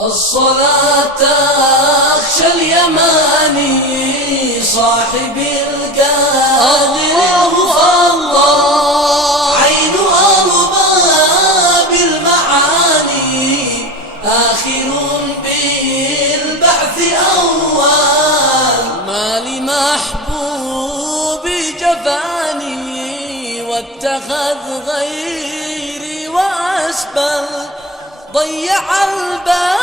الصلاة أخشى اليماني صاحب القادر الله عين أرباب المعاني آخر بالبعث أول ما لمحبوبي جفاني واتخذ غيري وأسبل ضيع البال